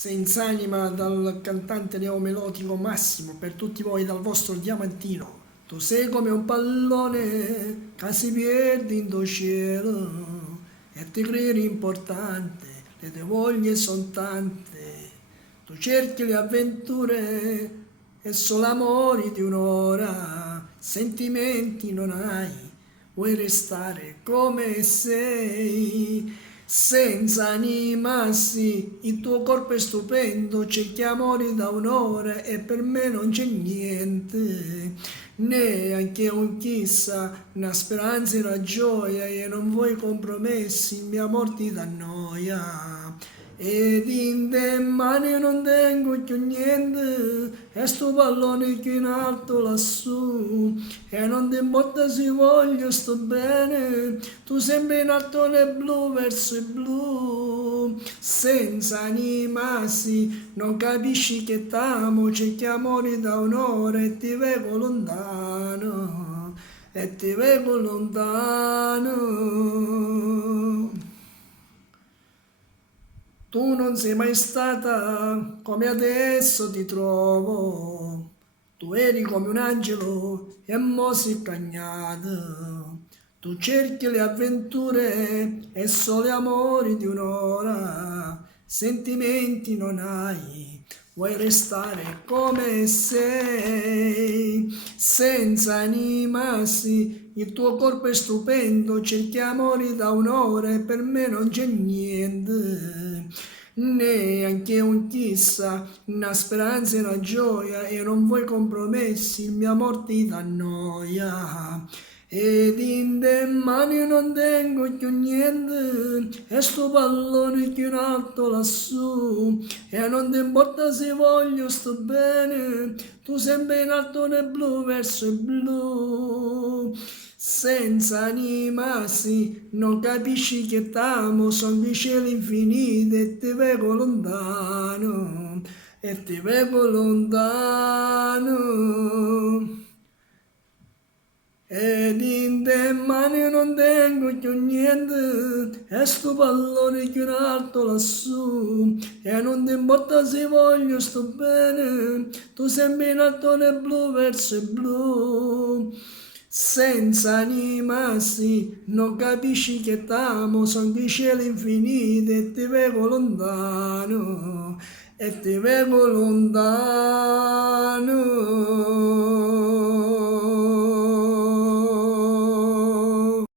Senza anima dal cantante neomelodico Massimo, per tutti voi dal vostro Diamantino. Tu sei come un pallone che si perde in tuo cielo e ti credi importante, le tue voglie sono tante. Tu cerchi le avventure e solo amori di un'ora, sentimenti non hai, vuoi restare come sei, senza anima sì, il tuo corpo è stupendo, cerchi amori da un'ora e per me non c'è niente, neanche un chissà, una speranza e una gioia e non vuoi compromessi, il mio amor ti dà noia. Ed in te mani non tengo più niente, e sto pallone che in alto lassù, e non ti importa se voglio, sto bene, tu sempre in alto nel blu verso il blu, senza anima sì, non capisci che t'amo, cerchi amori da un'ora e ti vedo lontano, e ti vedo lontano. Tu non sei mai stata come adesso ti trovo. Tu eri come un angelo e mo sei cagnata. Tu cerchi le avventure e solo amori di un'ora. Sentimenti non hai, vuoi restare come sei, senza anima sì, il tuo corpo è stupendo, cerchi amori da un'ora e per me non c'è niente, neanche un chissà, una speranza e una gioia e non vuoi compromessi, il mio amor ti dà noia. Ed in te mani non tengo più niente, e sto pallone che in alto lassù, e non ti importa se voglio, sto bene, tu sempre in alto nel blu verso il blu, senza anima sì, non capisci che t'amo, son di cieli infiniti e ti vedo lontano, e ti vedo lontano. Ed in te mani non tengo più niente, e sto pallone che in alto lassù, e non ti importa se voglio, sto bene, tu sempre in alto nel blu verso il blu, senza anima sì, non capisci che t'amo, son di cieli infiniti e ti vedo lontano, e ti vedo lontano.